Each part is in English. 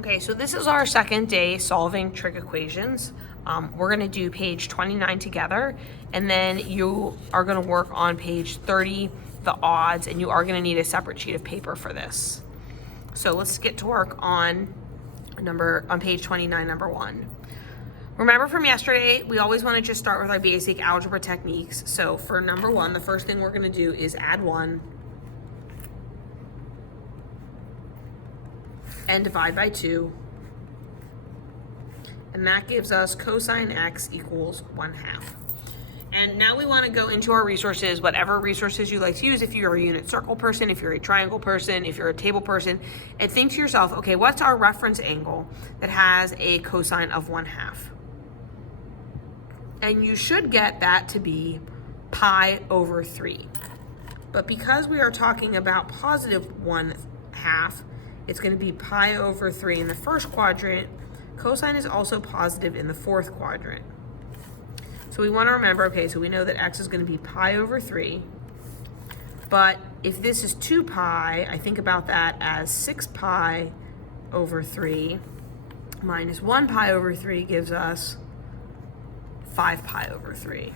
Okay, so this is our second day solving trig equations. We're gonna do page 29 together, and then you are gonna work on page 30, the odds, and you are gonna need a separate sheet of paper for this. So let's get to work on page 29, number 1. Remember from yesterday, we always wanna just start with our basic algebra techniques. So for number 1, the first thing we're gonna do is add 1 and divide by 2, and that gives us cosine x equals 1/2. And now we want to go into our resources, whatever resources you like to use. If you're a unit circle person, if you're a triangle person, if you're a table person, and think to yourself, okay, what's our reference angle that has a cosine of 1/2? And you should get that to be pi over 3. But because we are talking about positive 1/2, it's going to be pi over 3 in the first quadrant. Cosine is also positive in the fourth quadrant. So we want to remember, okay, so we know that x is going to be pi over 3. But if this is 2 pi, I think about that as 6 pi over 3 minus 1 pi over 3 gives us 5 pi over 3.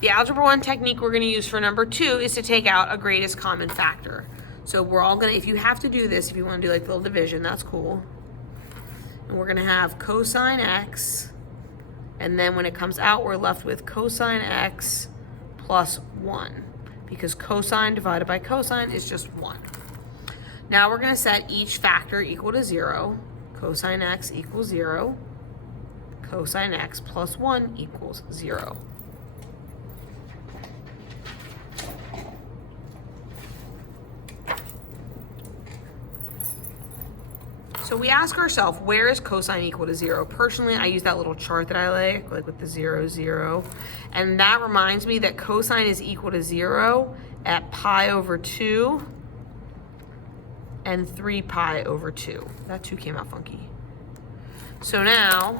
The algebra 1 technique we're going to use for number 2 is to take out a greatest common factor. So we're all gonna, if you have to do this, if you wanna do like little division, that's cool. And we're gonna have cosine x, and then when it comes out, we're left with cosine x plus 1, because cosine divided by cosine is just 1. Now we're gonna set each factor equal to 0. Cosine x equals 0. Cosine x plus 1 equals 0. So we ask ourselves, where is cosine equal to 0? Personally, I use that little chart that I like with the 0, 0. And that reminds me that cosine is equal to 0 at pi over 2 and 3 pi over 2. That 2 came out funky. So now,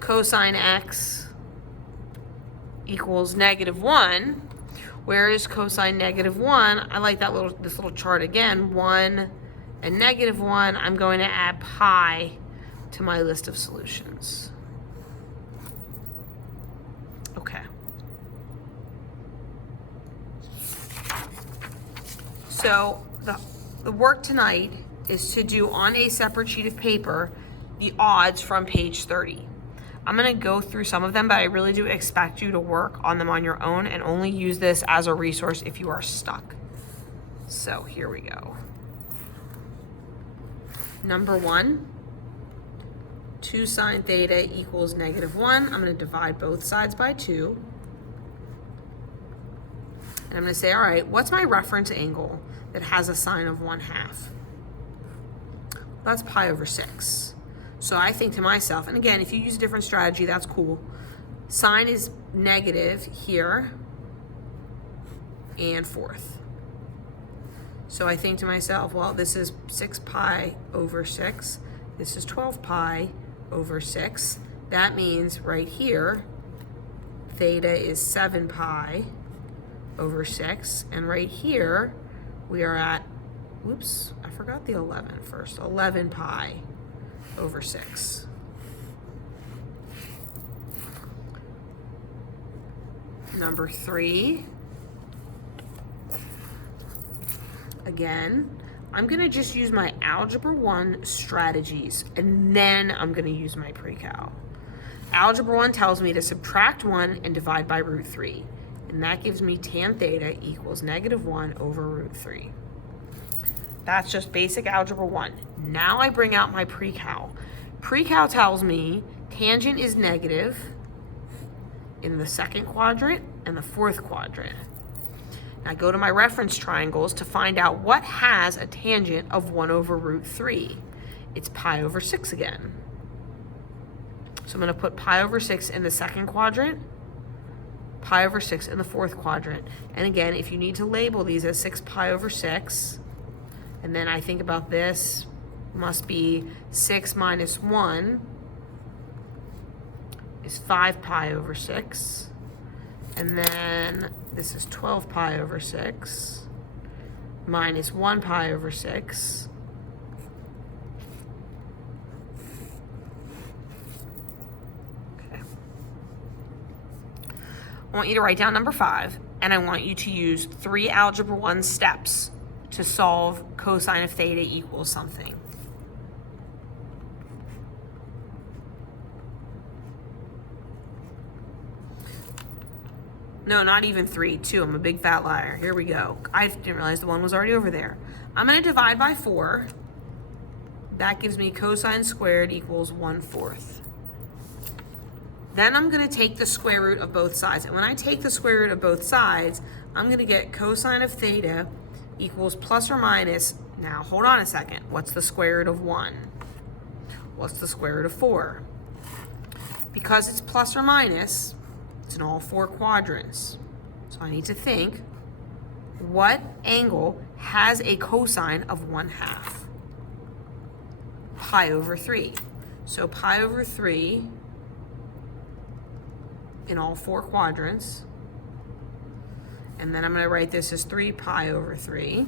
cosine x equals -1. Where is cosine -1? I like this little chart again. 1 and -1, I'm going to add pi to my list of solutions. Okay. So the work tonight is to do on a separate sheet of paper the odds from page 30. I'm going to go through some of them, but I really do expect you to work on them on your own and only use this as a resource if you are stuck. So here we go. Number 1, 2 sine theta equals -1. I'm going to divide both sides by 2. And I'm going to say, all right, what's my reference angle that has a sine of 1/2? That's pi over 6. So I think to myself, and again, if you use a different strategy, that's cool. Sine is negative here and 4th. So I think to myself, well, this is 6 pi over 6. This is 12 pi over 6. That means right here, theta is 7 pi over 6. And right here, we are at, whoops, I forgot the 11 first. 11 pi over 6. Number 3. Again, I'm going to just use my algebra 1 strategies, and then I'm going to use my pre-cal. Algebra 1 tells me to subtract 1 and divide by root 3, and that gives me tan theta equals -1 over root 3. That's just basic algebra 1. Now I bring out my pre-cal. Pre-cal tells me tangent is negative in the second quadrant and the fourth quadrant. I go to my reference triangles to find out what has a tangent of 1 over root 3. It's pi over 6 again. So I'm going to put pi over 6 in the second quadrant, pi over 6 in the fourth quadrant. And again, if you need to label these as 6 pi over 6, and then I think about this, must be 6 minus 1 is 5 pi over 6. And then this is 12 pi over 6. minus 1 pi over 6 I want you to write down number 5, and I want you to use 3 Algebra 1 steps to solve cosine of theta equals something. No, not even 3, 2. I'm a big fat liar. Here we go. I didn't realize the 1 was already over there. I'm going to divide by 4. That gives me cosine squared equals 1/4. Then I'm going to take the square root of both sides. And when I take the square root of both sides, I'm going to get cosine of theta equals plus or minus. Now, hold on a second. What's the square root of 1? What's the square root of 4? Because it's plus or minus, it's in all 4 quadrants. So I need to think, what angle has a cosine of 1/2? Pi over 3. So pi over 3 in all 4 quadrants. And then I'm going to write this as 3 pi over 3,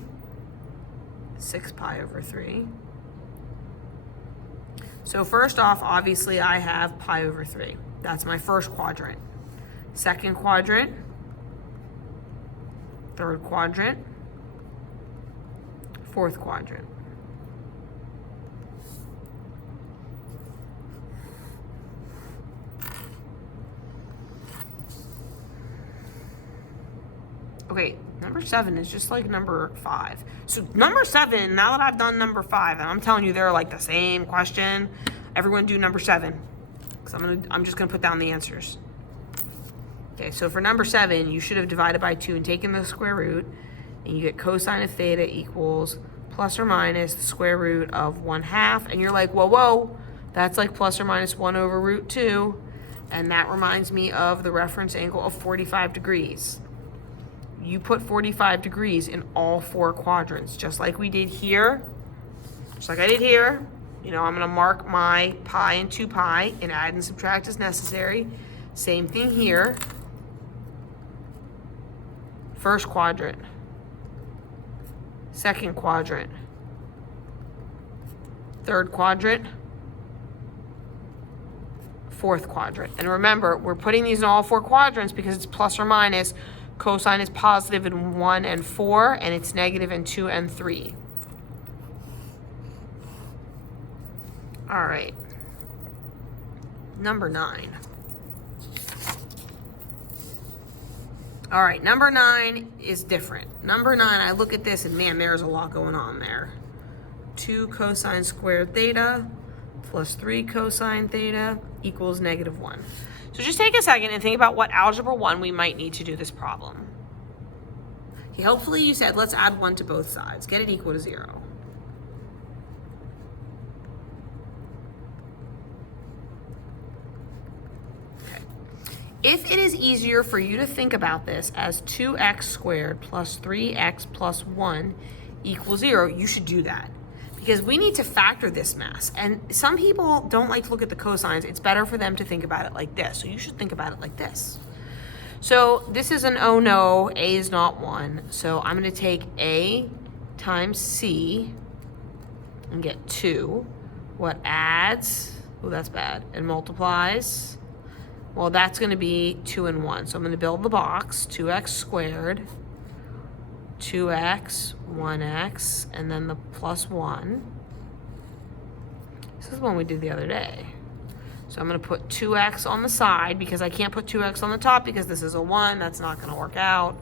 6 pi over 3. So first off, obviously I have pi over 3. That's my first quadrant. Second quadrant, third quadrant, fourth quadrant. Okay, number 7 is just like number 5. So number 7, now that I've done number 5, and I'm telling you they're like the same question, everyone do number 7. Because I'm just gonna put down the answers. Okay, so for number 7, you should have divided by 2 and taken the square root, and you get cosine of theta equals plus or minus the square root of 1/2, and you're like, whoa, that's like plus or minus 1 over root 2, and that reminds me of the reference angle of 45 degrees. You put 45 degrees in all 4 quadrants, just like we did here, just like I did here. You know, I'm gonna mark my pi and 2 pi and add and subtract as necessary. Same thing here. First quadrant, second quadrant, third quadrant, fourth quadrant. And remember, we're putting these in all 4 quadrants because it's plus or minus. Cosine is positive in 1 and 4, and it's negative in 2 and 3. All right. Number 9. All right, number 9 is different. Number 9, I look at this and man, there's a lot going on there. 2 cosine squared theta plus 3 cosine theta equals -1. So just take a second and think about what algebra 1 we might need to do this problem. Okay, hopefully you said let's add 1 to both sides. Get it equal to 0. Okay. If it is easier for you to think about this as 2x squared plus 3x plus 1 equals 0, you should do that. Because we need to factor this mass. And some people don't like to look at the cosines. It's better for them to think about it like this. So you should think about it like this. So this is an oh no, a is not 1. So I'm going to take a times c and get 2. What adds, oh that's bad, and multiplies, well that's going to be 2 and 1. So I'm going to build the box, 2x squared, 2x, 1x, and then the plus 1. This is one we did the other day. So I'm going to put 2x on the side because I can't put 2x on the top because this is a 1. That's not going to work out.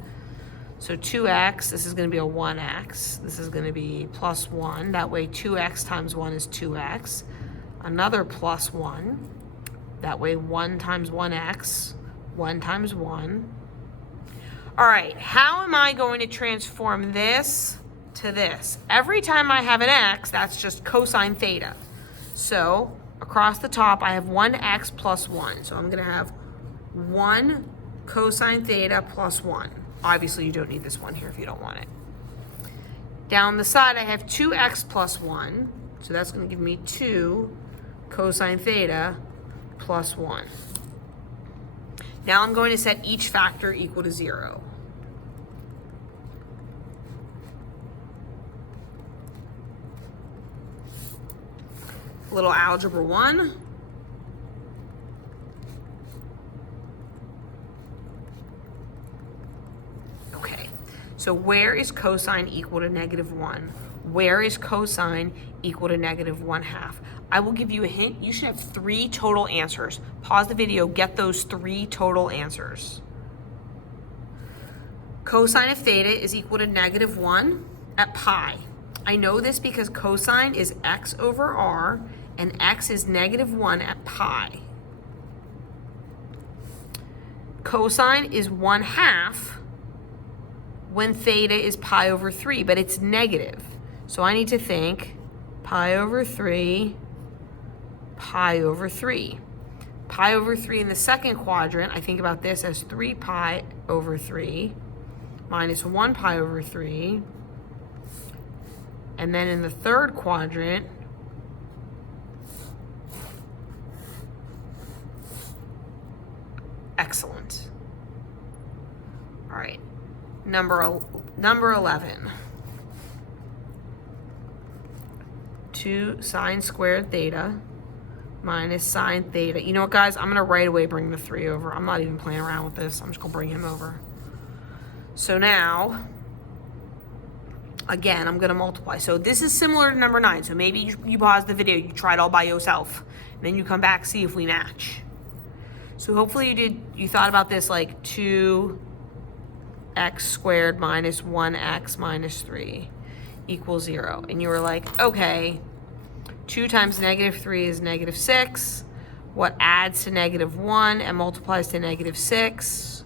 So 2x, this is going to be a 1x. This is going to be plus 1. That way 2x times 1 is 2x. Another plus 1. That way 1 times 1x, 1 times 1. All right, how am I going to transform this to this? Every time I have an x, that's just cosine theta. So across the top, I have 1x plus 1. So I'm going to have 1 cosine theta plus 1. Obviously, you don't need this one here if you don't want it. Down the side, I have 2x plus 1. So that's going to give me 2 cosine theta plus 1. Now I'm going to set each factor equal to 0. little algebra 1. Okay, so where is cosine equal to -1? Where is cosine equal to -1/2? I will give you a hint. You should have 3 total answers. Pause the video, get those 3 total answers. Cosine of theta is equal to -1 at pi. I know this because cosine is x over r, and x is -1 at pi. Cosine is 1/2 when theta is pi over 3, but it's negative. So I need to think pi over 3, pi over 3. Pi over 3 in the second quadrant, I think about this as 3 pi over 3 minus 1 pi over 3. And then in the third quadrant, excellent. All right, number 11. 2 sine squared theta minus sine theta. You know what, guys? I'm going to right away bring the 3 over. I'm not even playing around with this. I'm just going to bring him over. So now, again, I'm going to multiply. So this is similar to number 9. So maybe you pause the video, you try it all by yourself, and then you come back, see if we match. So hopefully you thought about this like 2x squared minus 1x minus 3 equals 0. And you were like, okay, 2 times -3 is -6. What adds to -1 and multiplies to -6?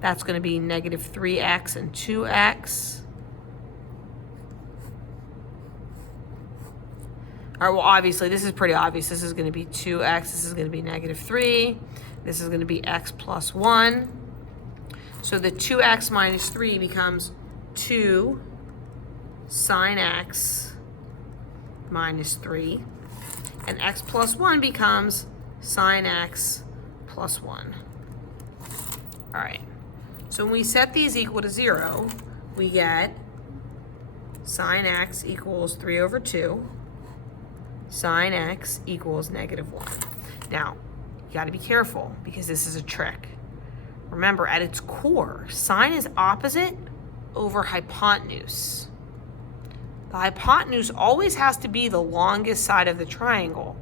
That's going to be -3x and 2x. All right, well, obviously, this is pretty obvious. This is going to be 2x. This is going to be -3. This is going to be x plus 1. So the 2x minus 3 becomes 2 sine x minus 3. And x plus 1 becomes sine x plus 1. All right. So when we set these equal to 0, we get sine x equals 3 over 2. Sine x equals -1. Now, you got to be careful because this is a trick. Remember, at its core, sine is opposite over hypotenuse. The hypotenuse always has to be the longest side of the triangle.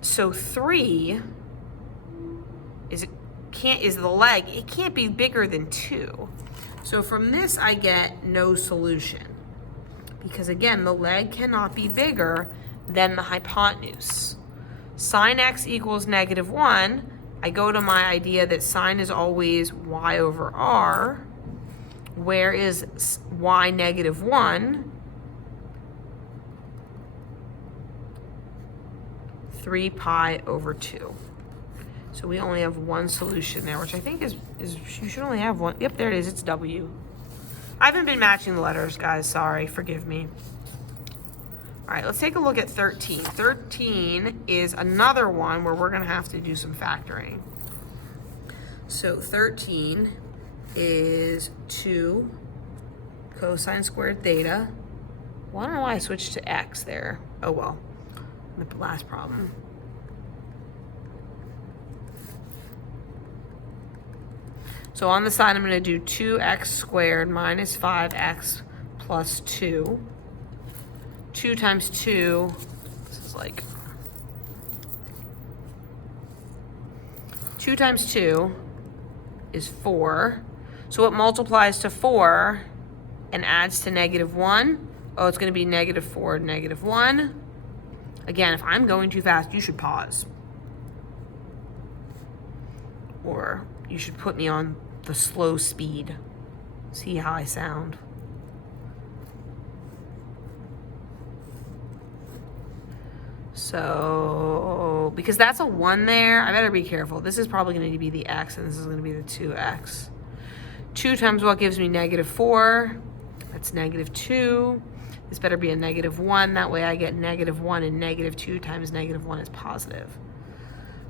So 3 is the leg. It can't be bigger than 2. So from this, I get no solution. Because again, the leg cannot be bigger than the hypotenuse. Sine x equals -1. I go to my idea that sine is always y over r. Where is y -1? 3 pi over 2. So we only have one solution there, which I think is you should only have one. Yep, there it is. It's W. I haven't been matching the letters, guys. Sorry. Forgive me. All right, let's take a look at 13. 13 is another one where we're going to have to do some factoring. So 13 is 2 cosine squared theta. Well, I don't know why I switched to x there. Oh, well, with the last problem. So on the side, I'm going to do 2x squared minus 5x plus 2. 2 times 2, this is like 2 times 2 is 4. So what multiplies to 4 and adds to -1? Oh, it's going to be -4 to -1. Again, if I'm going too fast, you should pause. Or you should put me on the slow speed. See how I sound. So, because that's a 1 there, I better be careful. This is probably going to be the x, and this is going to be the 2x. 2 times what gives me -4? That's -2. This better be a -1. That way I get -1, and -2 times -1 is positive.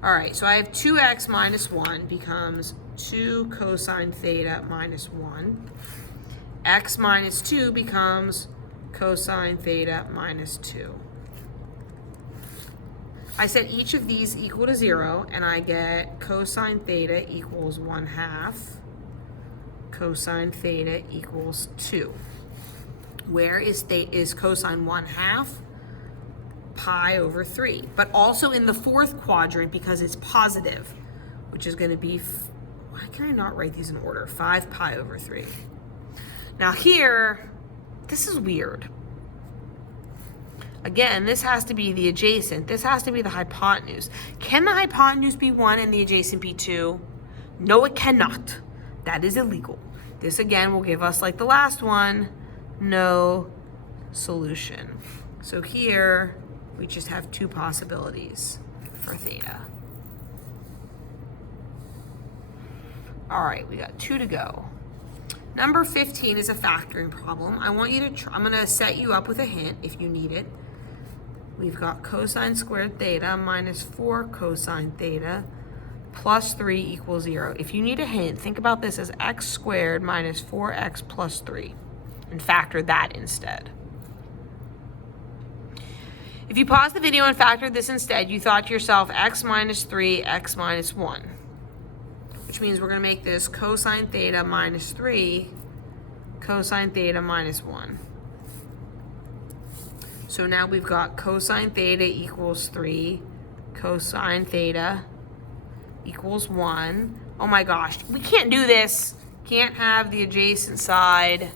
All right, so I have 2x minus 1 becomes 2 cosine theta minus 1. X minus 2 becomes cosine theta minus 2. I set each of these equal to 0, and I get cosine theta equals 1/2. Cosine theta equals 2. Where is cosine 1/2? Pi over 3. But also in the fourth quadrant, because it's positive, which is going to be, why can I not write these in order? 5 pi over 3. Now here, this is weird. Again, this has to be the adjacent. This has to be the hypotenuse. Can the hypotenuse be 1 and the adjacent be 2? No, it cannot. That is illegal. This again will give us, like the last one, no solution. So here, we just have 2 possibilities for theta. All right, we got 2 to go. Number 15 is a factoring problem. I want you to I'm gonna set you up with a hint if you need it. We've got cosine squared theta minus 4 cosine theta plus 3 equals 0. If you need a hint, think about this as x squared minus 4x plus 3 and factor that instead. If you pause the video and factored this instead, you thought to yourself x minus 3, x minus 1, which means we're going to make this cosine theta minus 3, cosine theta minus 1. So now we've got cosine theta equals 3, cosine theta equals 1. Oh my gosh, we can't do this. Can't have the adjacent side,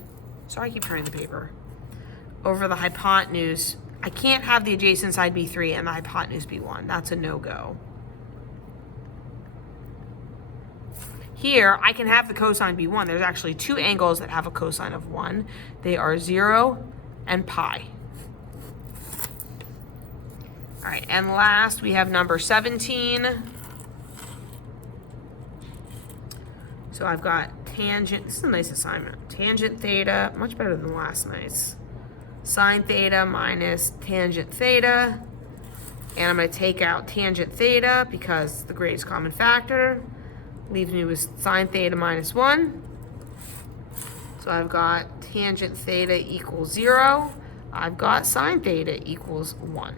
sorry I keep turning the paper, over the hypotenuse. I can't have the adjacent side be 3 and the hypotenuse be 1. That's a no-go. Here, I can have the cosine be 1. There's actually 2 angles that have a cosine of 1. They are 0 and pi. All right, and last we have number 17. So I've got tangent, this is a nice assignment. Tangent theta, much better than last night's. Sine theta minus tangent theta. And I'm going to take out tangent theta because the greatest common factor. Leaves me with sine theta minus 1. So I've got tangent theta equals 0. I've got sine theta equals 1.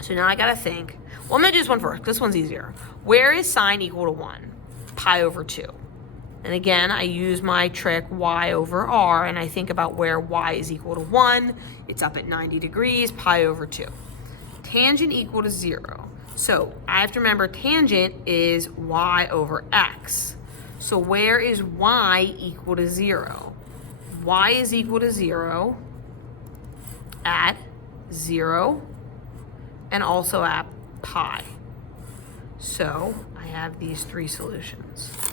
So now I got to think. Well, I'm going to do this one first. This one's easier. Where is sine equal to 1? Pi over 2. And again, I use my trick y over r, and I think about where y is equal to 1. It's up at 90 degrees, pi over 2. Tangent equal to 0. So I have to remember tangent is y over x. So where is y equal to 0? Y is equal to 0 at 0 and also at pi. So I have these 3 solutions.